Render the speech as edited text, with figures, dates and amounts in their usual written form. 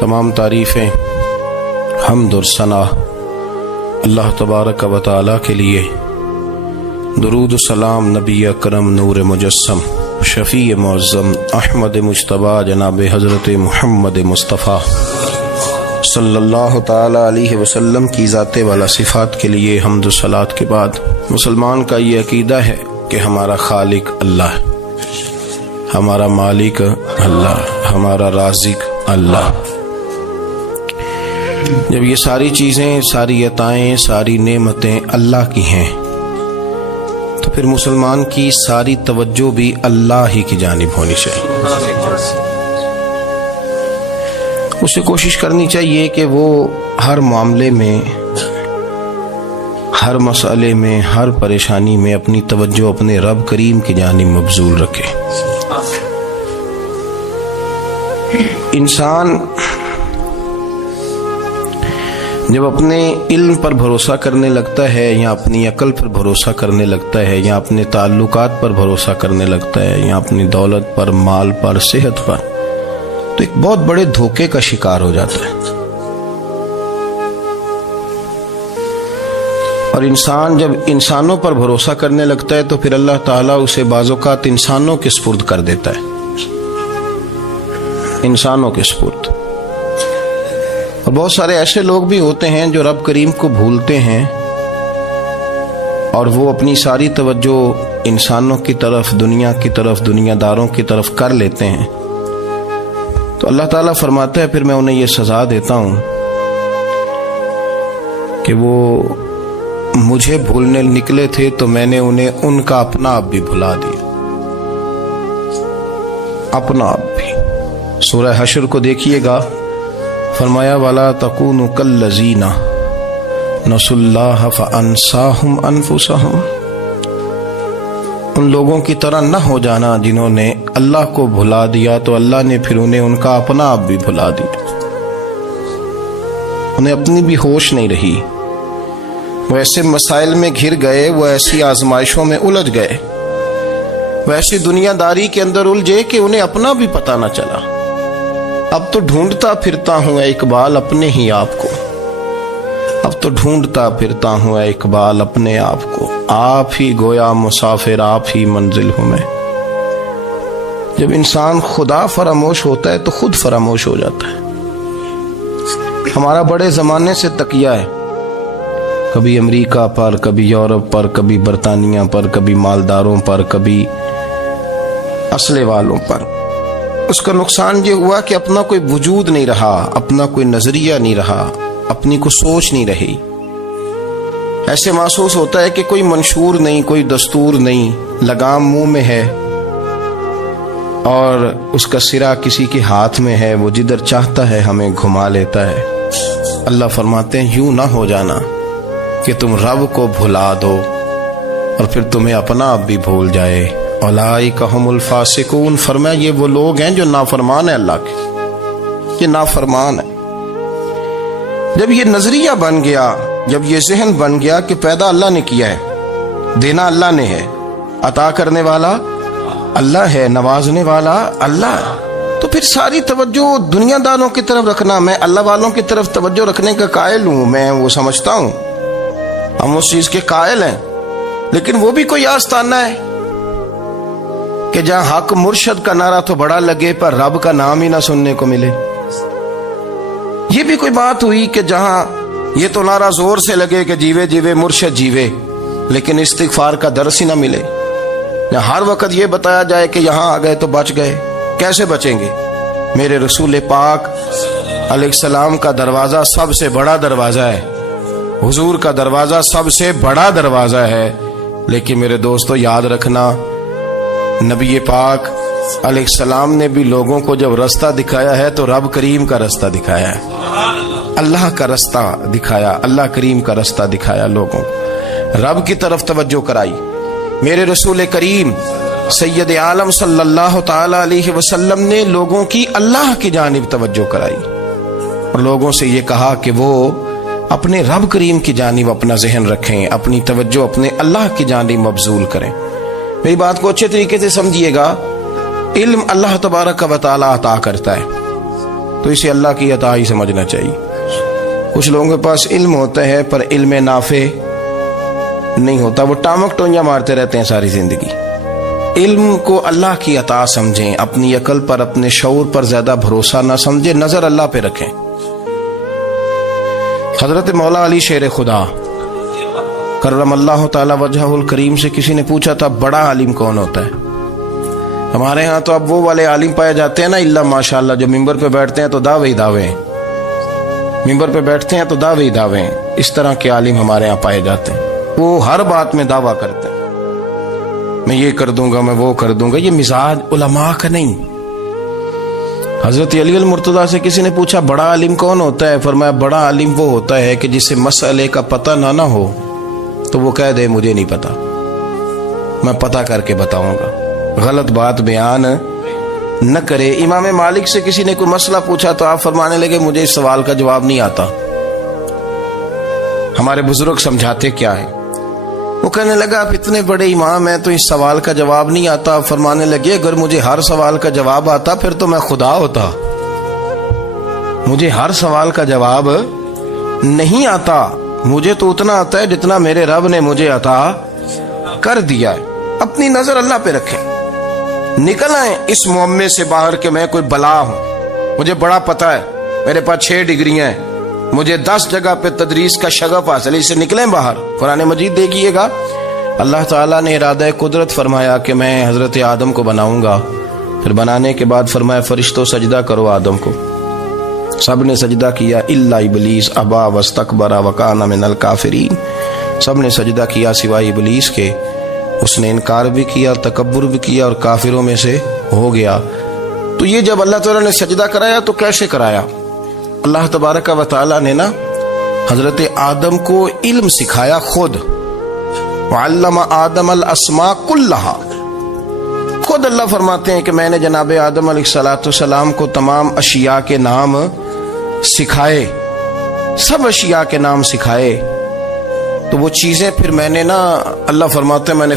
تمام تعریفیں حمد اور ثنا اللہ تبارک و تعالی کے لیے۔ درود و سلام نبی اکرم نور مجسم شفیع معظم احمد مجتبی جناب حضرت محمد مصطفیٰ صلی اللہ تعالی علیہ وسلم کی ذات والا صفات کے لیے حمد و صلات کے بعد مسلمان کا یہ عقیدہ ہے کہ ہمارا خالق اللہ ہے، ہمارا مالک اللہ، ہمارا رازق اللہ۔ جب یہ ساری چیزیں، ساری عطائیں، ساری نعمتیں اللہ کی ہیں تو پھر مسلمان کی ساری توجہ بھی اللہ ہی کی جانب ہونی چاہیے۔ اسے کوشش کرنی چاہیے کہ وہ ہر معاملے میں، ہر مسئلے میں، ہر پریشانی میں اپنی توجہ اپنے رب کریم کی جانب مبذول رکھے۔ انسان جب اپنے علم پر بھروسہ کرنے لگتا ہے یا اپنی عقل پر بھروسہ کرنے لگتا ہے یا اپنے تعلقات پر بھروسہ کرنے لگتا ہے یا اپنی دولت پر، مال پر، صحت پر، تو ایک بہت بڑے دھوکے کا شکار ہو جاتا ہے۔ اور انسان جب انسانوں پر بھروسہ کرنے لگتا ہے تو پھر اللہ تعالیٰ اسے بعض اوقات انسانوں کے سپرد کر دیتا ہے، انسانوں کے سپرد۔ اور بہت سارے ایسے لوگ بھی ہوتے ہیں جو رب کریم کو بھولتے ہیں اور وہ اپنی ساری توجہ انسانوں کی طرف، دنیا کی طرف، دنیا داروں کی طرف کر لیتے ہیں، تو اللہ تعالیٰ فرماتا ہے پھر میں انہیں یہ سزا دیتا ہوں کہ وہ مجھے بھولنے نکلے تھے تو میں نے انہیں ان کا اپنا آپ بھی بھلا دیا، اپنا آپ بھی۔ سورہ حشر کو دیکھیے گا، فرمایا وَلَا تَكُونُوا كَالَّذِينَ نَسُوا اللَّهَ فَأَنسَاهُمْ أَنفُسَهُمْ۔ ان لوگوں کی طرح نہ ہو جانا جنہوں نے اللہ کو بھلا دیا تو اللہ نے پھر انہیں ان کا اپنا آپ بھی بھلا دیا، انہیں اپنی بھی ہوش نہیں رہی، وہ ایسے مسائل میں گھر گئے، وہ ایسی آزمائشوں میں الجھ گئے، وہ ایسی دنیا داری کے اندر الجھے کہ انہیں اپنا بھی پتہ نہ چلا۔ اب تو ڈھونڈتا پھرتا ہوں اے اقبال اپنے ہی آپ کو، اب تو ڈھونڈتا پھرتا ہوں اے اقبال اپنے آپ کو، آپ ہی گویا مسافر، آپ ہی منزل ہوں میں۔ جب انسان خدا فراموش ہوتا ہے تو خود فراموش ہو جاتا ہے۔ ہمارا بڑے زمانے سے تکیہ ہے، کبھی امریکہ پر، کبھی یورپ پر، کبھی برطانیہ پر، کبھی مالداروں پر، کبھی اسلحے والوں پر۔ اس کا نقصان یہ ہوا کہ اپنا کوئی وجود نہیں رہا، اپنا کوئی نظریہ نہیں رہا، اپنی کوئی سوچ نہیں رہی۔ ایسے محسوس ہوتا ہے کہ کوئی منشور نہیں، کوئی دستور نہیں، لگام منہ میں ہے اور اس کا سرا کسی کے ہاتھ میں ہے، وہ جدھر چاہتا ہے ہمیں گھما لیتا ہے۔ اللہ فرماتے ہیں یوں نہ ہو جانا کہ تم رب کو بھلا دو اور پھر تمہیں اپنا آپ بھی بھول جائے۔ اولئک ھم الفاسقون، فرمایا یہ وہ لوگ ہیں جو نافرمان ہیں اللہ کے، یہ نافرمان ہے۔ جب یہ نظریہ بن گیا، جب یہ ذہن بن گیا کہ پیدا اللہ نے کیا ہے، دینا اللہ نے ہے، عطا کرنے والا اللہ ہے، نوازنے والا اللہ ہے، تو پھر ساری توجہ دنیا داروں کی طرف رکھنا، میں اللہ والوں کی طرف توجہ رکھنے کا قائل ہوں، میں وہ سمجھتا ہوں، ہم اس چیز کے قائل ہیں، لیکن وہ بھی کوئی آستانہ ہے کہ جہاں حق مرشد کا نعرہ تو بڑا لگے پر رب کا نام ہی نہ سننے کو ملے۔ یہ بھی کوئی بات ہوئی کہ جہاں یہ تو نعرہ زور سے لگے کہ جیوے جیوے مرشد جیوے، لیکن استغفار کا درس ہی نہ ملے۔ جہاں ہر وقت یہ بتایا جائے کہ یہاں آ گئے تو بچ گئے، کیسے بچیں گے؟ میرے رسول پاک علیہ السلام کا دروازہ سب سے بڑا دروازہ ہے، حضور کا دروازہ سب سے بڑا دروازہ ہے، لیکن میرے دوستو یاد رکھنا، نبی پاک علیہ السلام نے بھی لوگوں کو جب رستہ دکھایا ہے تو رب کریم کا رستہ دکھایا ہے، اللہ کا رستہ دکھایا، اللہ کریم کا رستہ دکھایا، لوگوں رب کی طرف توجہ کرائی۔ میرے رسول کریم سید عالم صلی اللہ تعالی علیہ وسلم نے لوگوں کی اللہ کی جانب توجہ کرائی اور لوگوں سے یہ کہا کہ وہ اپنے رب کریم کی جانب اپنا ذہن رکھیں، اپنی توجہ اپنے اللہ کی جانب مبذول کریں۔ میری بات کو اچھے طریقے سے سمجھیے گا، علم اللہ تبارک و تعالی عطا کرتا ہے، تو اسے اللہ کی عطا ہی سمجھنا چاہیے. کچھ لوگوں کے پاس علم ہوتا ہے پر علم نافع نہیں ہوتا, وہ ٹامک ٹونیاں مارتے رہتے ہیں ساری زندگی. علم کو اللہ کی عطا سمجھیں, اپنی عقل پر اپنے شعور پر زیادہ بھروسہ نہ سمجھیں, نظر اللہ پہ رکھیں. حضرت مولا علی شیر خدا کرم اللہ تعالی وجہہ الکریم سے کسی نے پوچھا تھا بڑا عالم کون ہوتا ہے؟ ہمارے ہاں تو اب وہ والے عالم پائے جاتے ہیں نا اللہ ماشاءاللہ, جو ممبر پہ بیٹھتے ہیں تو دعوے ہی دعوے ہیں, ممبر پہ بیٹھتے ہیں تو دعوے ہی دعوے ہیں. اس طرح کے عالم ہمارے ہاں پائے جاتے ہیں. وہ ہر بات میں دعویٰ کرتے ہیں, میں یہ کر دوں گا, میں وہ کر دوں گا. یہ مزاج علماء کا نہیں. حضرت علی المرتضیٰ سے کسی نے پوچھا بڑا عالم کون ہوتا ہے؟ فرمایا بڑا عالم وہ ہوتا ہے کہ جسے مسئلے کا پتہ نہ ہو تو وہ کہہ دے مجھے نہیں پتا, میں پتہ کر کے بتاؤں گا, غلط بات بیان نہ کرے. امام مالک سے کسی نے کوئی مسئلہ پوچھا تو آپ فرمانے لگے مجھے اس سوال کا جواب نہیں آتا. ہمارے بزرگ سمجھاتے کیا ہے؟ وہ کہنے لگا آپ اتنے بڑے امام ہیں تو اس سوال کا جواب نہیں آتا. آپ فرمانے لگے اگر مجھے ہر سوال کا جواب آتا پھر تو میں خدا ہوتا. مجھے ہر سوال کا جواب نہیں آتا, مجھے تو اتنا آتا ہے جتنا میرے رب نے مجھے عطا کر دیا ہے. اپنی نظر اللہ پہ رکھیں, نکل آئیں اس معمے سے باہر کہ میں کوئی بلا ہوں, مجھے بڑا پتا ہے, میرے پاس 6 ڈگریاں ہیں, مجھے 10 جگہ پہ تدریس کا شغف حاصل ہے. اس سے نکلیں باہر. قرآن مجید دیکھیے گا, اللہ تعالیٰ نے ارادہ قدرت فرمایا کہ میں حضرت آدم کو بناؤں گا. پھر بنانے کے بعد فرمایا فرشتوں سجدہ کرو آدم کو. سب نے سجدہ کیا الا ابلیس ابا واستکبر وکان من الکافرین. سب نے سجدہ کیا سوائے ابلیس کے, اس نے انکار بھی کیا, تکبر بھی کیا اور کافروں میں سے ہو گیا. تو یہ جب اللہ تعالیٰ نے سجدہ کرایا تو کیسے کرایا؟ اللہ تبارک و تعالیٰ نے نا حضرت آدم کو علم سکھایا خود. وعلم آدم الاسماء کلہا. خود اللہ فرماتے ہیں کہ میں نے جناب آدم علیہ السلام کو تمام اشیاء کے نام سکھائے, سب اشیاء کے نام سکھائے. تو وہ چیزیں پھر میں نے نا, اللہ فرماتے ہیں میں نے